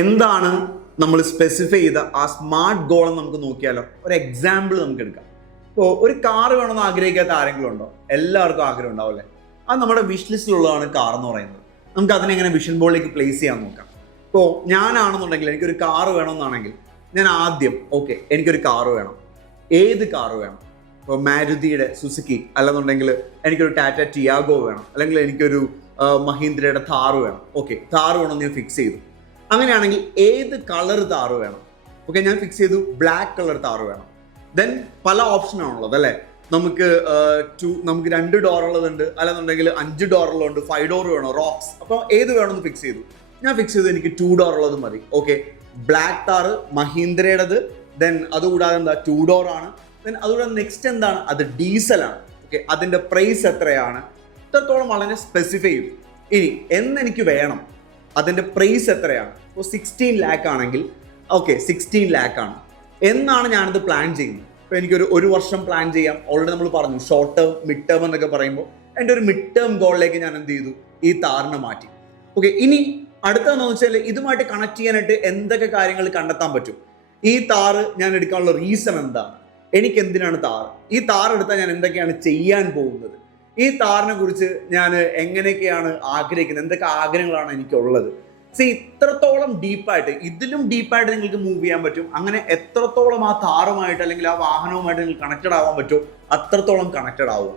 എന്താണ് നമ്മൾ സ്പെസിഫൈ ചെയ്ത ആ സ്മാർട്ട് ഗോൾ എന്ന് നമുക്ക് നോക്കിയാലോ? ഒരു എക്സാമ്പിൾ നമുക്ക് എടുക്കാം. ഇപ്പോൾ ഒരു കാർ വേണമെന്ന് ആഗ്രഹിക്കാത്ത ആരെങ്കിലും ഉണ്ടോ? എല്ലാവർക്കും ആഗ്രഹം ഉണ്ടാവും അല്ലേ? അത് നമ്മുടെ വിഷ് ലിസ്റ്റിലുള്ളതാണ് കാർ എന്ന് പറയുന്നത്. നമുക്ക് അതിനെങ്ങനെ വിഷൻ ബോർഡിലേക്ക് പ്ലേസ് ചെയ്യാൻ നോക്കാം. ഇപ്പോൾ ഞാനാണെന്നുണ്ടെങ്കിൽ എനിക്കൊരു കാർ വേണമെന്നാണെങ്കിൽ ഞാൻ ആദ്യം എനിക്കൊരു കാർ വേണം. ഏത് കാർ വേണം? ഇപ്പോൾ മാരുതിയുടെ സുസുക്കി, അല്ലെന്നുണ്ടെങ്കിൽ എനിക്കൊരു ടാറ്റ ടിയാഗോ വേണം, അല്ലെങ്കിൽ എനിക്കൊരു മഹീന്ദ്രയുടെ താർ വേണം. താർ വേണമെന്ന് ഞാൻ ഫിക്സ് ചെയ്തു. അങ്ങനെയാണെങ്കിൽ ഏത് കളർ താറ് വേണം? ഞാൻ ഫിക്സ് ചെയ്തു ബ്ലാക്ക് കളർ താറ് വേണം. ദെൻ പല ഓപ്ഷനാണുള്ളത് അല്ലേ? നമുക്ക് 2 ഡോർ ഉള്ളതുണ്ട്, അല്ലെന്നുണ്ടെങ്കിൽ 5 ഡോർ ഉള്ളതുണ്ട്, 5 ഡോർ വേണോ, റോക്സ്. അപ്പോൾ ഏത് വേണമെന്ന് ഫിക്സ് ചെയ്തു. ഞാൻ ഫിക്സ് ചെയ്തു എനിക്ക് 2 ഡോർ ഉള്ളത് മതി. ബ്ലാക്ക് താറ് മഹീന്ദ്രയുടേത്. ദെൻ അതുകൂടാതെ 2 ഡോർ ആണ്. ദെൻ അതുകൂടാതെ നെക്സ്റ്റ് എന്താണ്? അത് ഡീസലാണ്. അതിന്റെ പ്രൈസ് എത്രയാണ്? ഇത്രത്തോളം വളരെ സ്പെസിഫൈ ചെയ്തു. ഇനി എന്നെനിക്ക് വേണം, അതിന്റെ പ്രൈസ് എത്രയാണ്? ഇപ്പോൾ 16 ലാക്ക് ആണെങ്കിൽ 16 ലാക്ക് ആണ് എന്നാണ് ഞാനിത് പ്ലാൻ ചെയ്യുന്നത്. ഇപ്പോൾ എനിക്കൊരു 1 വർഷം പ്ലാൻ ചെയ്യാം. ഓൾറെഡി നമ്മൾ പറഞ്ഞു ഷോർട്ട് ടേം, മിഡ് ടേം എന്നൊക്കെ പറയുമ്പോൾ എൻ്റെ ഒരു മിഡ് ടേം ഗോളിലേക്ക് ഞാൻ എന്ത് ചെയ്തു? ഈ താറിനെ മാറ്റി. ഇനി അടുത്തതെന്ന് വെച്ചാൽ ഇതുമായിട്ട് കണക്ട് ചെയ്യാനായിട്ട് എന്തൊക്കെ കാര്യങ്ങൾ കണ്ടെത്താൻ പറ്റും? ഈ താറ് ഞാൻ എടുക്കാനുള്ള റീസൺ എന്താണ്? എനിക്ക് എന്തിനാണ് താറ്? ഈ താർ എടുത്താൽ ഞാൻ എന്തൊക്കെയാണ് ചെയ്യാൻ പോകുന്നത്? ഈ താറിനെ കുറിച്ച് ഞാൻ എങ്ങനെയൊക്കെയാണ് ആഗ്രഹിക്കുന്നത്? എന്തൊക്കെ ആഗ്രഹങ്ങളാണ് എനിക്കുള്ളത്? ഇത്രത്തോളം ഡീപ്പായിട്ട്, ഇതിലും ഡീപ്പായിട്ട് നിങ്ങൾക്ക് മൂവ് ചെയ്യാൻ പറ്റും. അങ്ങനെ എത്രത്തോളം ആ താറുമായിട്ട് അല്ലെങ്കിൽ ആ വാഹനവുമായിട്ട് നിങ്ങൾ കണക്റ്റഡ് ആവാൻ പറ്റുമോ അത്രത്തോളം കണക്റ്റഡ് ആവുക.